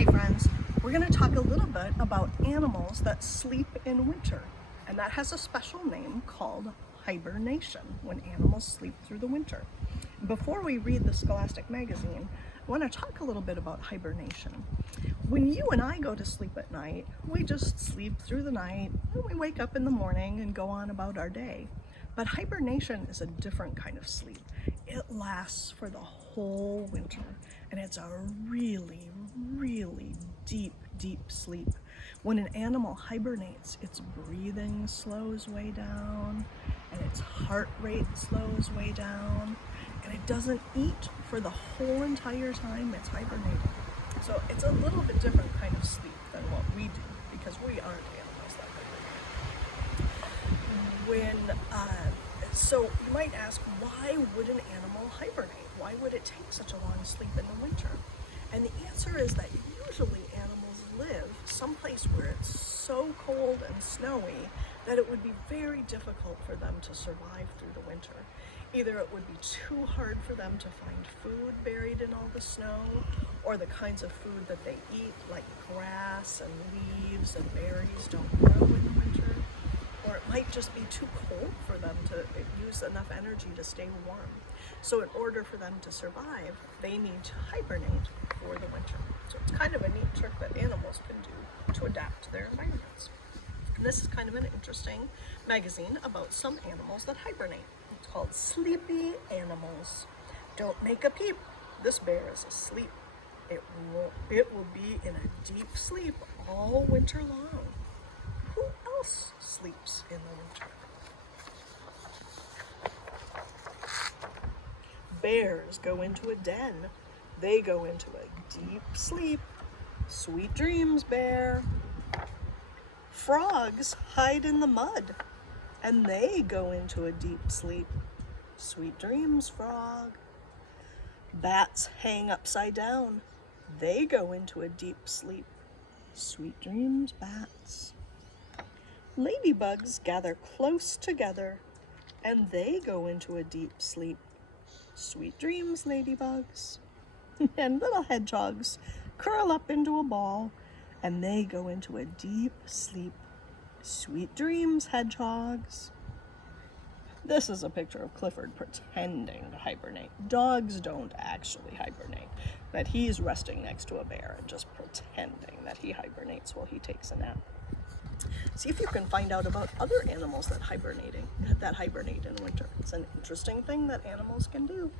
Hey friends, we're going to talk a little bit about animals that sleep in winter, and that has a special name called hibernation, when animals sleep through the winter. Before we read the Scholastic magazine, I want to talk a little bit about hibernation. When you and I go to sleep at night, we just sleep through the night, and we wake up in the morning and go on about our day. But hibernation is a different kind of sleep. It lasts for the whole winter, and it's a really deep sleep. When an animal hibernates, its breathing slows way down, and its heart rate slows way down, and it doesn't eat for the whole entire time it's hibernating. So it's a little bit different kind of sleep than what we do, because we aren't animals that hibernate. So you might ask, why would an animal hibernate? Why would it take such a long sleep in the winter? And the answer is that usually animals live someplace where it's so cold and snowy that it would be very difficult for them to survive through the winter. Either it would be too hard for them to find food buried in all the snow, or the kinds of food that they eat, like grass and leaves and berries, don't grow in the winter. Or it might just be too cold for them to use enough energy to stay warm. So in order for them to survive, they need to hibernate for the winter. So it's kind of a neat trick that animals can do to adapt to their environments. And this is kind of an interesting magazine about some animals that hibernate. It's called Sleepy Animals. Don't make a peep. This bear is asleep. It will be in a deep sleep all winter long. Who else sleeps in the winter? Bears go into a den. They go into a deep sleep. Sweet dreams, bear. Frogs hide in the mud, and they go into a deep sleep. Sweet dreams, frog. Bats hang upside down. They go into a deep sleep. Sweet dreams, bats. Ladybugs gather close together, and they go into a deep sleep. Sweet dreams, ladybugs. And little hedgehogs curl up into a ball, and they go into a deep sleep. Sweet dreams, hedgehogs. This is a picture of Clifford pretending to hibernate. Dogs don't actually hibernate, but he's resting next to a bear and just pretending that he hibernates while he takes a nap. See if you can find out about other animals that hibernate in winter. It's an interesting thing that animals can do.